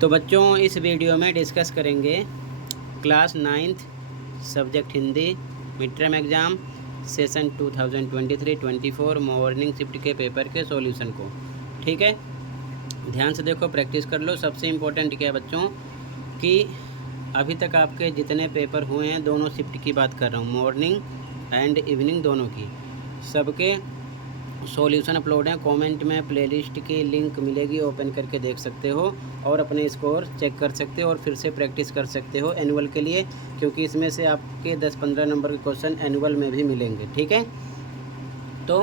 तो बच्चों इस वीडियो में डिस्कस करेंगे class 9th subject Hindi mid term exam session 2023-24 morning shift के पेपर के सॉल्यूशन को। ठीक है, ध्यान से देखो, प्रैक्टिस कर लो। सबसे इम्पोर्टेंट क्या है बच्चों कि अभी तक आपके जितने पेपर हुए हैं, दोनों शिफ्ट की बात कर रहा हूँ, मॉर्निंग एंड इवनिंग दोनों की, सबके सॉल्यूशन अपलोड है। कमेंट में प्लेलिस्ट की लिंक मिलेगी, ओपन करके देख सकते हो और अपने स्कोर चेक कर सकते हो और फिर से प्रैक्टिस कर सकते हो एनुअल के लिए, क्योंकि इसमें से आपके 10-15 नंबर के क्वेश्चन एनुअल में भी मिलेंगे। ठीक है, तो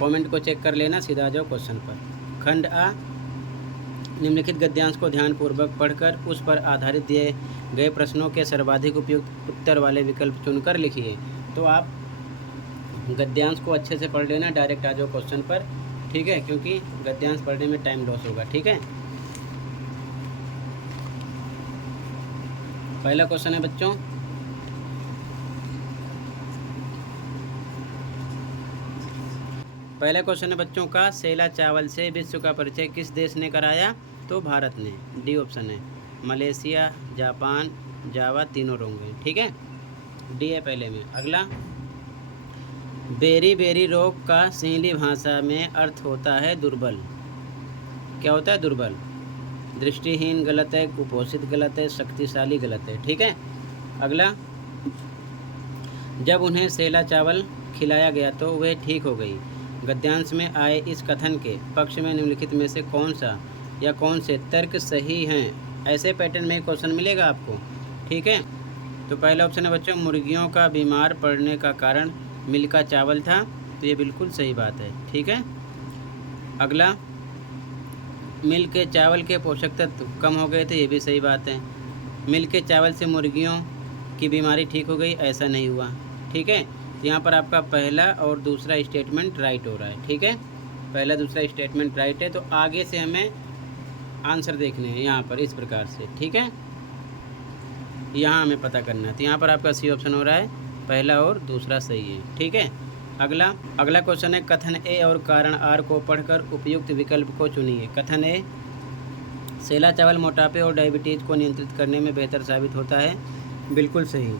कमेंट को चेक कर लेना। सीधा आ जाओ क्वेश्चन पर। खंड आ, निम्नलिखित गद्यांश को ध्यानपूर्वक पढ़कर उस पर आधारित दिए गए प्रश्नों के सर्वाधिक उपयुक्त उत्तर वाले विकल्प चुनकर लिखिए। तो आप गद्यांश को अच्छे से पढ़ लेना, डायरेक्ट आ जाओ क्वेश्चन पर। ठीक है, क्योंकि गद्यांश पढ़ने में टाइम लॉस होगा। ठीक है, पहला क्वेश्चन है बच्चों, पहला क्वेश्चन है बच्चों का, सेला चावल से विश्व का परिचय किस देश ने कराया? तो भारत ने। डी ऑप्शन है। मलेशिया, जापान, जावा, तीनों होंगे। ठीक है, डी है पहले में। अगला, बेरी बेरी रोग का सिंहली भाषा में अर्थ होता है दुर्बल। क्या होता है? दुर्बल। दृष्टिहीन गलत है, कुपोषित गलत है, शक्तिशाली गलत है। ठीक है, अगला, जब उन्हें सेला चावल खिलाया गया तो वे ठीक हो गई। गद्यांश में आए इस कथन के पक्ष में निम्नलिखित में से कौन सा या कौन से तर्क सही हैं? ऐसे पैटर्न में क्वेश्चन मिलेगा आपको। ठीक है, तो पहला ऑप्शन है बच्चों, मुर्गियों का बीमार पड़ने का कारण मिल का चावल था। तो ये बिल्कुल सही बात है। ठीक है, अगला, मिल के चावल के पोषक तत्व कम हो गए थे। ये भी सही बात है। मिल के चावल से मुर्गियों की बीमारी ठीक हो गई, ऐसा नहीं हुआ। ठीक है, यहाँ पर आपका पहला और दूसरा स्टेटमेंट राइट हो रहा है। ठीक है, पहला दूसरा स्टेटमेंट राइट है। तो आगे से हमें आंसर देखने हैं यहाँ पर इस प्रकार से। ठीक है, यहाँ हमें पता करना है। तो यहाँ पर आपका सी ऑप्शन हो रहा है, पहला और दूसरा सही है। ठीक है, अगला क्वेश्चन है, कथन ए और कारण आर को पढ़कर उपयुक्त विकल्प को चुनिए। कथन ए, सेला चावल मोटापे और डायबिटीज़ को नियंत्रित करने में बेहतर साबित होता है। बिल्कुल सही।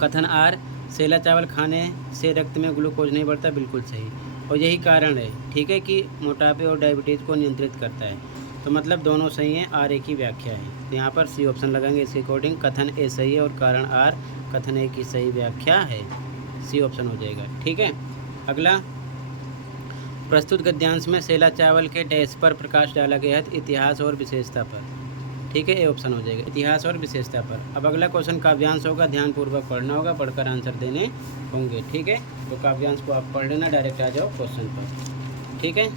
कथन आर, सेला चावल खाने से रक्त में ग्लूकोज नहीं बढ़ता। बिल्कुल सही, और यही कारण है। ठीक है, कि मोटापे और डायबिटीज़ को नियंत्रित करता है। तो मतलब दोनों सही हैं, आर ए की व्याख्या है। तो यहाँ पर सी ऑप्शन लगाएंगे इसके अकॉर्डिंग। कथन ए सही है और कारण आर कथन ए की सही व्याख्या है। सी ऑप्शन हो जाएगा। ठीक है, अगला, प्रस्तुत गद्यांश में सेला चावल के डैश पर प्रकाश डाला गया है। इतिहास और विशेषता पर। ठीक है, ए ऑप्शन हो जाएगा, इतिहास और विशेषता पर। अब अगला क्वेश्चन काव्यांश होगा, ध्यानपूर्वक पढ़ना होगा, पढ़कर आंसर देने होंगे। ठीक है, तो काव्यांश को आप पढ़ लेना, डायरेक्ट आ जाओ क्वेश्चन पर। ठीक है,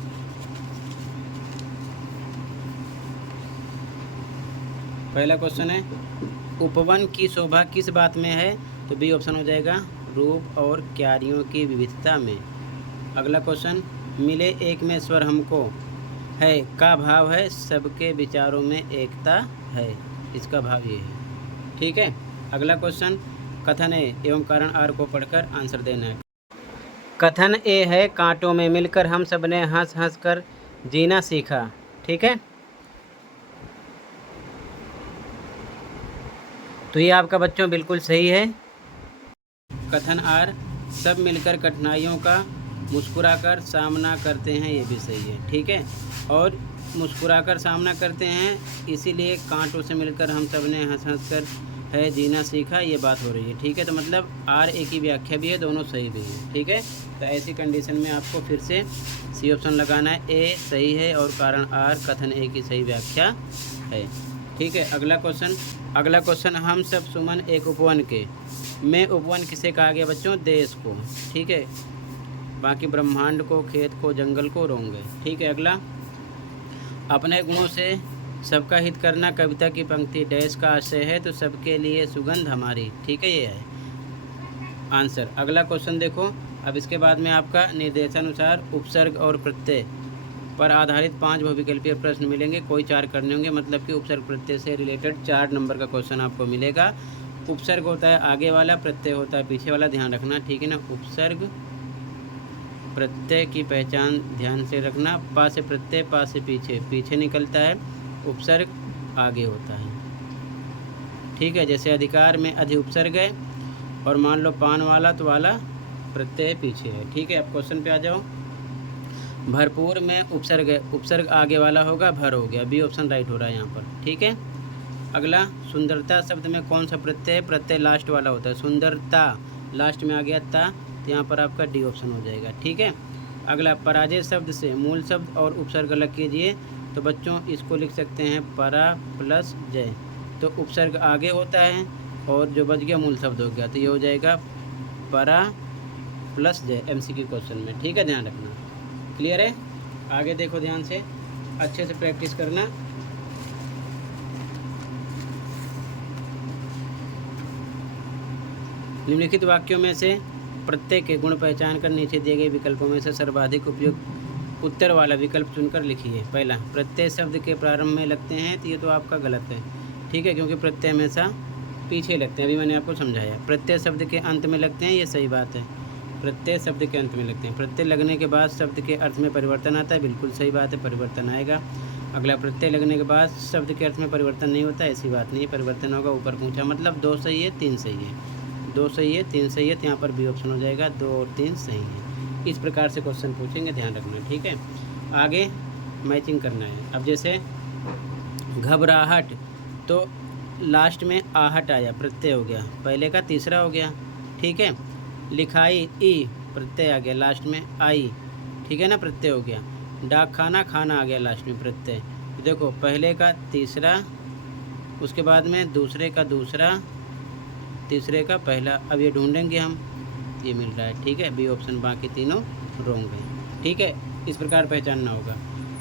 पहला क्वेश्चन है, उपवन की शोभा किस बात में है? तो बी ऑप्शन हो जाएगा, रूप और क्यारियों की विविधता में। अगला क्वेश्चन, मिले एक में स्वर हमको है का भाव है सबके विचारों में एकता है। इसका भाव ये है। ठीक है, अगला क्वेश्चन, कथन ए एवं कारण आर को पढ़कर आंसर देना है। कथन ए है, कांटों में मिलकर हम सब ने हंस हंस कर जीना सीखा। ठीक है, तो ये आपका बच्चों बिल्कुल सही है। कथन आर, सब मिलकर कठिनाइयों का मुस्कुराकर सामना करते हैं। ये भी सही है। ठीक है, और मुस्कुराकर सामना करते हैं, इसीलिए कांटों से मिलकर हम सब ने हंस हंस कर है जीना सीखा, ये बात हो रही है। ठीक है, तो मतलब आर ए की व्याख्या भी है, दोनों सही भी है। ठीक है, तो ऐसी कंडीशन में आपको फिर से सी ऑप्शन लगाना है, ए सही है और कारण आर कथन ए की सही व्याख्या है। ठीक है, अगला क्वेश्चन, हम सब सुमन एक उपवन के में उपवन किसे कहा गया बच्चों? देश को। ठीक है, बाकी ब्रह्मांड को, खेत को, जंगल को रोंगे। ठीक है, अगला, अपने गुणों से सबका हित करना कविता की पंक्ति डैश का आशय है तो सबके लिए सुगंध हमारी। ठीक है, ये है आंसर। अगला क्वेश्चन देखो, अब इसके बाद में आपका निर्देशानुसार उपसर्ग और प्रत्यय पर आधारित 5 बहुविकल्पीय प्रश्न मिलेंगे। कोई 4 करने होंगे, मतलब कि उपसर्ग प्रत्यय से रिलेटेड 4 नंबर का क्वेश्चन आपको मिलेगा। उपसर्ग होता है आगे वाला, प्रत्यय होता है पीछे वाला, ध्यान रखना। ठीक है ना, उपसर्ग प्रत्यय की पहचान ध्यान से रखना। पा से प्रत्यय, पा से पीछे, पीछे निकलता है, उपसर्ग आगे होता है। ठीक है, जैसे अधिकार में अधि उपसर्ग है और मान लो पान वाला तो वाला प्रत्यय पीछे है। ठीक है, अब क्वेश्चन पे आ जाओ। भरपूर में उपसर्ग है, उपसर्ग आगे वाला होगा, भर हो गया, बी ऑप्शन राइट हो रहा है यहाँ पर। ठीक है, अगला सुंदरता शब्द में कौन सा प्रत्यय, प्रत्यय लास्ट वाला होता है। सुंदरता लास्ट में आ गया ता, तो यहाँ पर आपका डी ऑप्शन हो जाएगा। ठीक है, अगला पराजय शब्द से मूल शब्द और उपसर्ग अलग कीजिए। तो बच्चों इसको लिख सकते हैं परा प्लस जय, तो उपसर्ग आगे होता है और जो बच गया मूल शब्द हो गया, तो ये हो जाएगा परा प्लस जय MCQ क्वेश्चन में। ठीक है, ध्यान रखना। क्लियर है, आगे देखो ध्यान से, अच्छे से प्रैक्टिस करना। निम्नलिखित वाक्यों में से प्रत्येक के गुण पहचान कर नीचे दिए गए विकल्पों में से सर्वाधिक उपयुक्त उत्तर वाला विकल्प चुनकर लिखिए। पहला, प्रत्यय शब्द के प्रारंभ में लगते हैं, तो ये तो आपका गलत है। ठीक है, क्योंकि प्रत्यय हमेशा पीछे लगते हैं, अभी मैंने आपको समझाया। प्रत्यय शब्द के अंत में लगते हैं, ये सही बात है। प्रत्यय शब्द के अंत में लगते हैं। प्रत्यय लगने के बाद शब्द के अर्थ में परिवर्तन आता है, बिल्कुल सही बात है, परिवर्तन आएगा। अगला, प्रत्यय लगने के बाद शब्द के अर्थ में परिवर्तन नहीं होता, ऐसी बात नहीं है, परिवर्तन होगा। ऊपर पूछा मतलब 2 सही है 3 सही है, 2 सही है 3 सही है, तो यहाँ पर बी ऑप्शन हो जाएगा, 2 और 3 सही है। इस प्रकार से क्वेश्चन पूछेंगे, ध्यान रखना। ठीक है, आगे मैचिंग करना है। अब जैसे घबराहट, तो लास्ट में आहट आया, प्रत्यय हो गया, पहले का तीसरा हो गया। ठीक है, लिखाई ई, प्रत्यय आ गया, लास्ट में आई। ठीक है ना, प्रत्यय हो गया। डाक खाना, खाना आ गया लास्ट में, प्रत्यय। देखो पहले का तीसरा, उसके बाद में दूसरे का दूसरा, तीसरे का पहला। अब ये ढूंढेंगे हम, ये मिल रहा है। ठीक है, बी ऑप्शन, बाकी तीनों रॉन्ग है। ठीक है, इस प्रकार पहचानना होगा।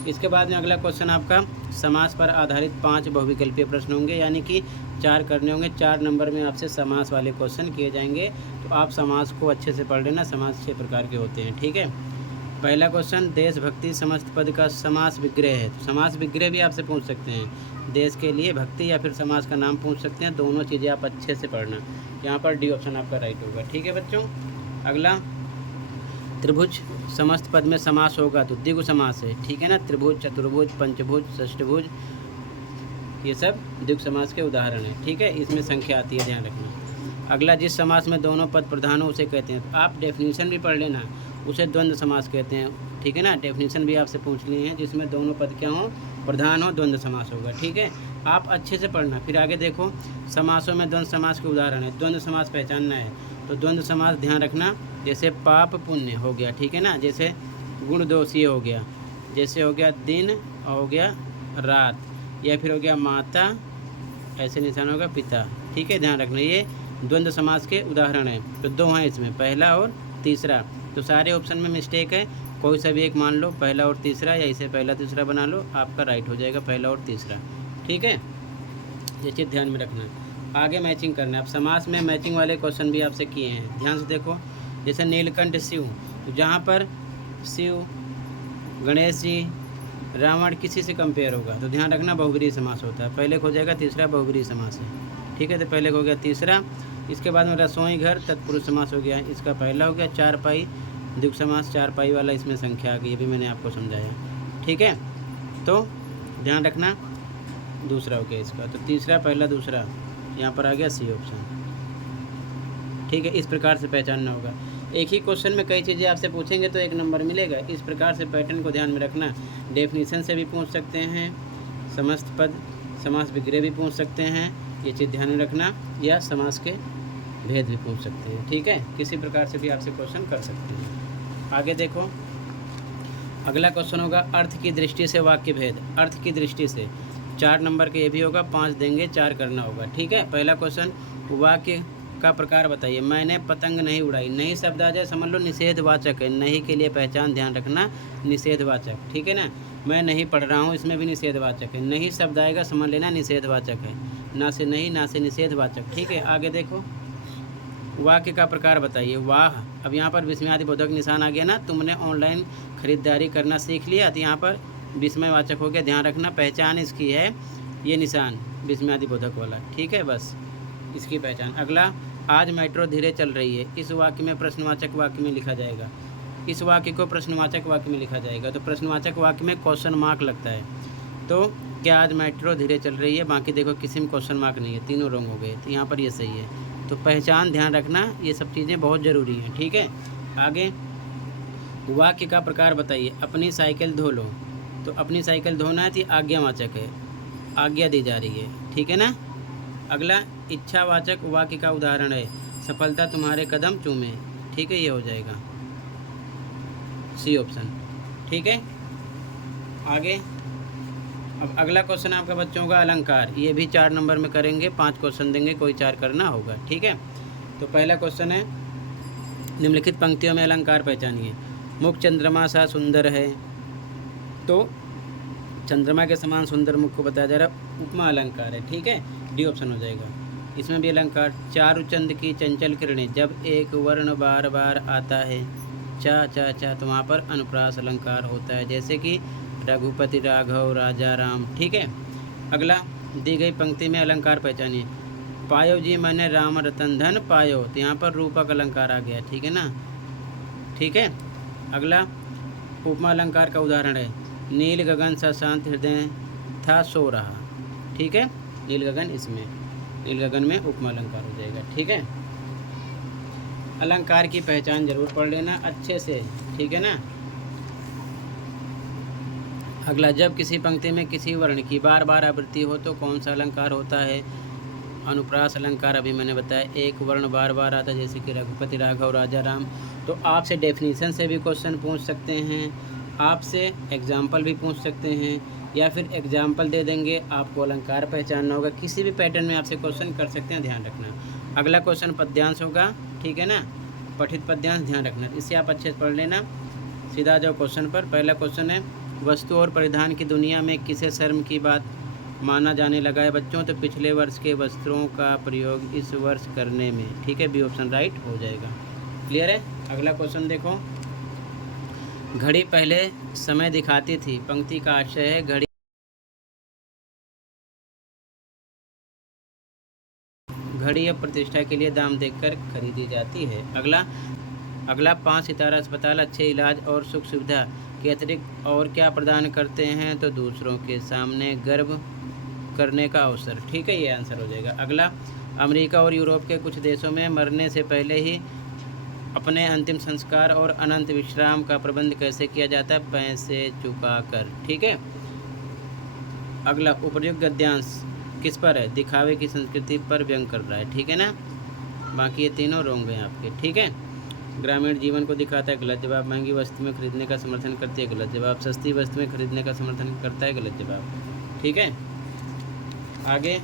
इसके बाद में अगला क्वेश्चन आपका समास पर आधारित 5 बहुविकल्पीय प्रश्न होंगे, यानी कि 4 करने होंगे। 4 नंबर में आपसे समास वाले क्वेश्चन किए जाएंगे, तो आप समास को अच्छे से पढ़ लेना। समास 6 प्रकार के होते हैं। ठीक है, पहला क्वेश्चन, देशभक्ति समस्त पद का समास विग्रह है। तो समास विग्रह भी आपसे पूछ सकते हैं, देश के लिए भक्ति या फिर समास का नाम पूछ सकते हैं, दोनों चीज़ें आप अच्छे से पढ़ना। यहाँ पर डी ऑप्शन आपका राइट होगा। ठीक है बच्चों, अगला, त्रिभुज समस्त पद में समास होगा तो द्विगु समास है। ठीक है ना, त्रिभुज, चतुर्भुज, पंचभुज, षष्ठभुज, ये सब द्विगु समास के उदाहरण है। ठीक है, इसमें संख्या आती है, ध्यान रखना। अगला, जिस समास में दोनों पद प्रधान हो उसे कहते हैं। तो आप डेफिनेशन भी पढ़ लेना, उसे द्वंद्व समास कहते हैं। ठीक है ना, डेफिनेशन भी आपसे पूछ लिए हैं, जिसमें दोनों पद क्या हो, प्रधान हो, द्वंद्व समास होगा। ठीक है, आप अच्छे से पढ़ना। फिर आगे देखो, समासों में द्वंद्व समास के उदाहरण है। द्वंद्व समास पहचानना है, तो द्वंद्व समास ध्यान रखना, जैसे पाप पुण्य हो गया। ठीक है ना, जैसे गुण दोषी हो गया, जैसे हो गया दिन और हो गया रात, या फिर हो गया माता, ऐसे निशान होगा पिता। ठीक है, ध्यान रखना, ये द्वंद्व समास के उदाहरण है। तो 2 हैं इसमें, पहला और तीसरा। तो सारे ऑप्शन में मिस्टेक है, कोई सा भी एक मान लो, पहला और तीसरा, या इसे पहला तीसरा बना लो, आपका राइट हो जाएगा पहला और तीसरा। ठीक है, ये चीज़ ध्यान में रखना। आगे मैचिंग करना है। अब समास में मैचिंग वाले क्वेश्चन भी आपसे किए हैं, ध्यान से देखो। जैसे नीलकंठ शिव, तो जहाँ पर शिव, गणेश जी, रावण किसी से कंपेयर होगा, तो ध्यान रखना बहुब्रीहि समास होता है। पहले को हो जाएगा तीसरा, बहुब्रीहि समास है। ठीक है, तो पहले को हो गया तीसरा। इसके बाद में रसोई घर, तत्पुरुष समास हो गया, इसका पहला हो गया। चारपाई द्विगु समास, चारपाई वाला इसमें संख्या आ गई, ये भी मैंने आपको समझाया। ठीक है, तो ध्यान रखना, दूसरा हो गया इसका। तो तीसरा, पहला, दूसरा, यहाँ पर आ गया सी ऑप्शन। ठीक है, इस प्रकार से पहचानना होगा। एक ही क्वेश्चन में कई चीज़ें आपसे पूछेंगे तो 1 नंबर मिलेगा। इस प्रकार से पैटर्न को ध्यान में रखना। डेफिनेशन से भी पूछ सकते हैं, समस्त पद समास विग्रह भी पूछ सकते हैं, ये चीज़ ध्यान में रखना, या समास के भेद भी पूछ सकते हैं। ठीक है, किसी प्रकार से भी आपसे क्वेश्चन कर सकते हैं। आगे देखो, अगला क्वेश्चन होगा अर्थ की दृष्टि से वाक्य भेद। अर्थ की दृष्टि से 4 नंबर के ये भी होगा, 5 देंगे, 4 करना होगा। ठीक है, पहला क्वेश्चन, वाक्य का प्रकार बताइए। मैंने पतंग नहीं उड़ाई, नहीं शब्द आ जाए समझ लो निषेधवाचक है। नहीं के लिए पहचान ध्यान रखना, निषेधवाचक। ठीक है ना, मैं नहीं पढ़ रहा हूँ, इसमें भी निषेधवाचक है। नहीं शब्द आएगा समझ लेना निषेधवाचक है, ना से नहीं, ना से निषेधवाचक। ठीक है, आगे देखो, वाक्य का प्रकार बताइए। वाह, अब यहाँ पर विस्मयादिबोधक निशान आ गया ना, तुमने ऑनलाइन खरीदारी करना सीख लिया, तो यहाँ पर विस्मयवाचक हो गया, ध्यान रखना। पहचान इसकी है ये निशान विस्मयादिबोधक वाला। ठीक है, बस इसकी पहचान। अगला, आज मेट्रो धीरे चल रही है, इस वाक्य में प्रश्नवाचक वाक्य में लिखा जाएगा। इस वाक्य को प्रश्नवाचक वाक्य में लिखा जाएगा। तो प्रश्नवाचक वाक्य में क्वेश्चन मार्क लगता है। तो क्या आज मेट्रो धीरे चल रही है? बाकी देखो किसी में क्वेश्चन मार्क नहीं है, तीनों रॉन्ग हो गए, तो यहाँ पर ये सही है। तो पहचान ध्यान रखना, ये सब चीज़ें बहुत ज़रूरी हैं, ठीक है। आगे वाक्य का प्रकार बताइए। अपनी साइकिल धो लो, तो अपनी साइकिल धोना है तो आज्ञावाचक है, आज्ञा दी जा रही है, ठीक है ना। अगला इच्छावाचक वाक्य का उदाहरण है, सफलता तुम्हारे कदम चूमे, ठीक है, ये हो जाएगा सी ऑप्शन, ठीक है। आगे अब अगला क्वेश्चन आपका बच्चों का अलंकार, ये भी 4 नंबर में करेंगे, 5 क्वेश्चन देंगे, कोई 4 करना होगा, ठीक है। तो पहला क्वेश्चन है, निम्नलिखित पंक्तियों में अलंकार पहचानिए। मुख चंद्रमा सा सुंदर है, तो चंद्रमा के समान सुंदर मुख को बताया जा रहा, उपमा अलंकार है, ठीक है, डी ऑप्शन हो जाएगा। इसमें भी अलंकार, चारुचंद की चंचल किरणें, जब एक वर्ण बार बार आता है, चा चा चा, तो वहाँ पर अनुप्रास अलंकार होता है, जैसे कि रघुपति राघव राजा राम, ठीक है। अगला दी गई पंक्ति में अलंकार पहचानिए। पायो जी मैंने राम रतन धन पायो, तो यहाँ पर रूपक अलंकार आ गया, ठीक है ना, ठीक है। अगला उपमा अलंकार का उदाहरण है, नील गगन सा शांत हृदय था सो रहा, ठीक है, नील गगन, इसमें नील गगन में उपमा अलंकार हो जाएगा, ठीक है। अलंकार की पहचान जरूर पढ़ लेना अच्छे से, ठीक है ना। अगला, जब किसी पंक्ति में किसी वर्ण की बार बार आवृत्ति हो तो कौन सा अलंकार होता है? अनुप्रास अलंकार, अभी मैंने बताया, एक वर्ण बार बार आता है, जैसे कि रघुपति राघव राजा राम। तो आपसे डेफिनेशन से भी क्वेश्चन पूछ सकते हैं, आपसे एग्जाम्पल भी पूछ सकते हैं, या फिर एग्जाम्पल दे देंगे, आपको अलंकार पहचानना होगा, किसी भी पैटर्न में आपसे क्वेश्चन कर सकते हैं, ध्यान रखना। अगला क्वेश्चन पद्यांश होगा, ठीक है ना, पठित पद्यांश ध्यान रखना, इससे आप अच्छे से पढ़ लेना। सीधा जाओ क्वेश्चन पर। पहला क्वेश्चन है, वस्तु और परिधान की दुनिया में किसे शर्म की बात माना जाने लगा है बच्चों? तो पिछले वर्ष के वस्त्रों का प्रयोग इस वर्ष करने में, ठीक है, बी ऑप्शन राइट हो जाएगा। क्लियर है। अगला क्वेश्चन देखो, घड़ी पहले समय दिखाती थी, पंक्ति का आशय है घड़ी अब प्रतिष्ठा के लिए दाम देकर खरीदी जाती है। अगला 5 सितारा अस्पताल अच्छे इलाज और सुख सुविधा के अतिरिक्त और क्या प्रदान करते हैं? तो दूसरों के सामने गर्व करने का अवसर, ठीक है, ये आंसर हो जाएगा। अगला, अमेरिका और यूरोप के कुछ देशों में मरने से पहले ही अपने अंतिम संस्कार और अनंत विश्राम का प्रबंध कैसे किया जाता है? पैसे चुकाकर, ठीक है। अगला, उपर्युक्त गद्यांश किस पर है? दिखावे की संस्कृति पर व्यंग कर रहा है, ठीक है ना। बाकी ये तीनों रॉन्ग हैं आपके, ठीक है। ग्रामीण जीवन को दिखाता है, गलत जवाब। महंगी वस्तु में खरीदने का समर्थन करती है, गलत जवाब। सस्ती वस्तु में खरीदने का समर्थन करता है, गलत जवाब, ठीक है। आगे,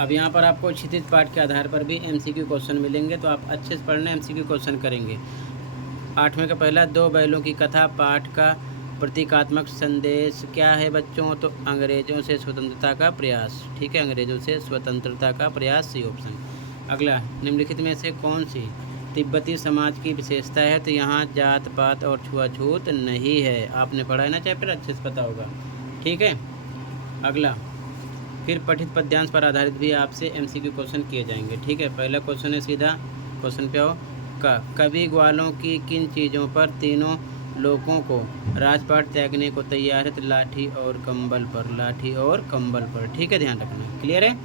अब यहाँ पर आपको क्षितिज पाठ के आधार पर भी एमसीक्यू क्वेश्चन मिलेंगे, तो आप अच्छे से पढ़ना, एमसीक्यू क्वेश्चन करेंगे। 8वें का पहला, 2 बैलों की कथा पाठ का प्रतीकात्मक संदेश क्या है बच्चों? तो अंग्रेजों से स्वतंत्रता का प्रयास, ठीक है, अंग्रेजों से स्वतंत्रता का प्रयास, सी ऑप्शन। अगला, निम्नलिखित में से कौन सी तिब्बती समाज की विशेषता है? तो यहाँ जात पात और छुआछूत नहीं है, आपने पढ़ा है ना चैप्टर, अच्छे से पता होगा, ठीक है। अगला, फिर पठित पद्यांश पर आधारित भी आपसे एमसीक्यू क्वेश्चन किए जाएंगे, ठीक है। पहला क्वेश्चन है, सीधा क्वेश्चन पे आओ, का कवि ग्वालों की किन चीज़ों पर तीनों लोगों को राजपाट त्यागने को तैयार है? तो लाठी और कंबल पर, लाठी और कंबल पर, ठीक है, ध्यान रखना। क्लियर है।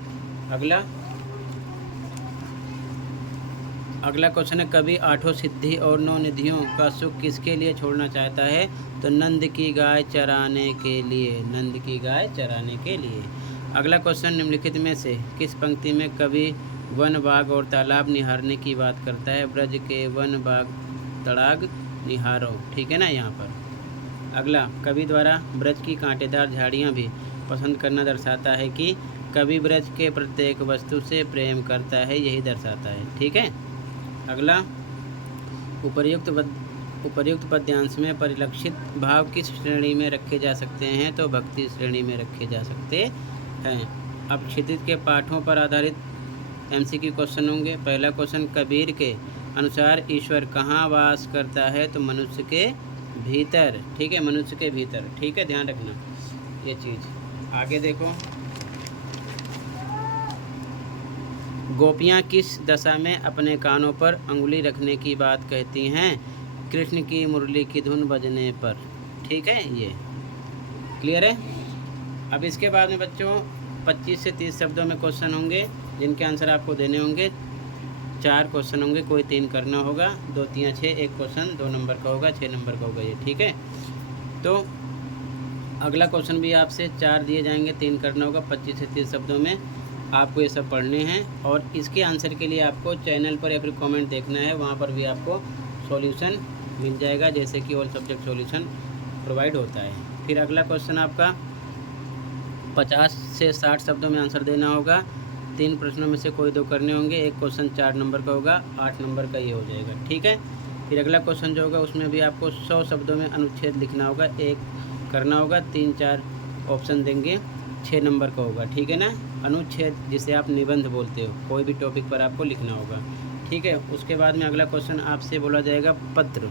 अगला क्वेश्चन है, कवि 8 सिद्धि और 9 निधियों का सुख किसके लिए छोड़ना चाहता है? तो नंद की गाय चराने के लिए, नंद की गाय चराने के लिए। अगला क्वेश्चन, निम्नलिखित में से किस पंक्ति में कवि वन बाग और तालाब निहारने की बात करता है? ब्रज के वन बाग तड़ाग निहारो, ठीक है ना, यहाँ पर। अगला, कवि द्वारा ब्रज की कांटेदार झाड़ियाँ भी पसंद करना दर्शाता है कि कवि ब्रज के प्रत्येक वस्तु से प्रेम करता है, यही दर्शाता है, ठीक है। अगला, उपर्युक्त पद्यांश में परिलक्षित भाव किस श्रेणी में रखे जा सकते हैं? तो भक्ति श्रेणी में रखे जा सकते हैं। अब क्षितिज के पाठों पर आधारित एमसीक्यू क्वेश्चन होंगे। पहला क्वेश्चन, कबीर के अनुसार ईश्वर कहाँ वास करता है? तो मनुष्य के भीतर, ठीक है, मनुष्य के भीतर, ठीक है, ध्यान रखना ये चीज़। आगे देखो, गोपियाँ किस दशा में अपने कानों पर अंगुली रखने की बात कहती हैं? कृष्ण की मुरली की धुन बजने पर, ठीक है, ये क्लियर है। अब इसके बाद में बच्चों 25 से 30 शब्दों में क्वेश्चन होंगे जिनके आंसर आपको देने होंगे। 4 क्वेश्चन होंगे, कोई 3 करना होगा, 2 3 6, एक क्वेश्चन 2 नंबर का होगा, 6 नंबर का होगा ये, ठीक है। तो अगला क्वेश्चन भी आपसे 4 दिए जाएंगे, 3 करना होगा, 25 से 30 शब्दों में आपको ये सब पढ़ने हैं। और इसके आंसर के लिए आपको चैनल पर या फिर कमेंट देखना है, वहाँ पर भी आपको सॉल्यूशन मिल जाएगा, जैसे कि ऑल सब्जेक्ट सॉल्यूशन प्रोवाइड होता है। फिर अगला क्वेश्चन आपका 50 से 60 शब्दों में आंसर देना होगा। 3 प्रश्नों में से कोई 2 करने होंगे, एक क्वेश्चन 4 नंबर का होगा, 8 नंबर का ये हो जाएगा, ठीक है। फिर अगला क्वेश्चन जो होगा उसमें भी आपको 100 शब्दों में अनुच्छेद लिखना होगा, एक करना होगा, 3 4 ऑप्शन देंगे, 6 नंबर का होगा, ठीक है ना। अनुच्छेद जिसे आप निबंध बोलते हो, कोई भी टॉपिक पर आपको लिखना होगा, ठीक है। उसके बाद में अगला क्वेश्चन आपसे बोला जाएगा पत्र,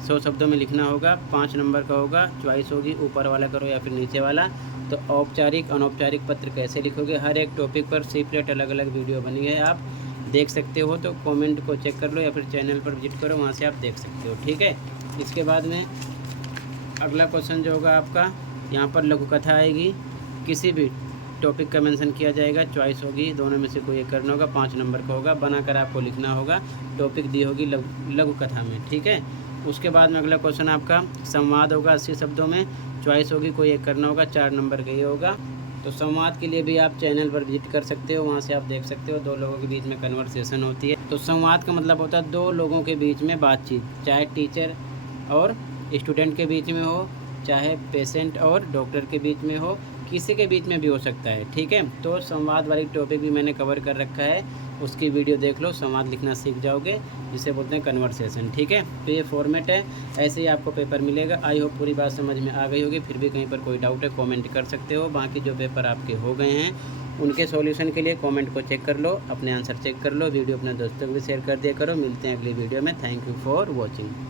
100 शब्दों में लिखना होगा, 5 नंबर का होगा, चॉइस होगी ऊपर वाला करो या फिर नीचे वाला। तो औपचारिक अनौपचारिक पत्र कैसे लिखोगे, हर एक टॉपिक पर सेपरेट अलग अलग वीडियो बनी है, आप देख सकते हो। तो कमेंट को चेक कर लो या फिर चैनल पर विजिट करो, वहाँ से आप देख सकते हो, ठीक है। इसके बाद में अगला क्वेश्चन जो होगा आपका, यहाँ पर लघु कथा आएगी, किसी भी टॉपिक का मेंशन किया जाएगा, चॉइस होगी, दोनों में से कोई एक करना होगा, 5 नंबर का होगा, बनाकर आपको लिखना होगा, टॉपिक दी होगी लघु कथा में, ठीक है। उसके बाद में अगला क्वेश्चन आपका संवाद होगा, 80 शब्दों में, चॉइस होगी, कोई एक करना होगा, 4 नंबर का ये होगा। तो संवाद के लिए भी आप चैनल पर विजिट कर सकते हो, वहाँ से आप देख सकते हो, 2 लोगों के बीच में कन्वर्सेशन होती है। तो संवाद का मतलब होता है 2 लोगों के बीच में बातचीत, चाहे टीचर और स्टूडेंट के बीच में हो, चाहे पेशेंट और डॉक्टर के बीच में हो, किसी के बीच में भी हो सकता है, ठीक है। तो संवाद वाली टॉपिक भी मैंने कवर कर रखा है, उसकी वीडियो देख लो, संवाद लिखना सीख जाओगे, जिसे बोलते हैं कन्वर्सेशन, ठीक है। तो ये फॉर्मेट है, ऐसे ही आपको पेपर मिलेगा। आई होप पूरी बात समझ में आ गई होगी। फिर भी कहीं पर कोई डाउट है कमेंट कर सकते हो। बाकी जो पेपर आपके हो गए हैं उनके सॉल्यूशन के लिए कमेंट को चेक कर लो, अपने आंसर चेक कर लो, वीडियो अपने दोस्तों को भी शेयर कर दिया करो। मिलते हैं अगली वीडियो में। Thank you for watching.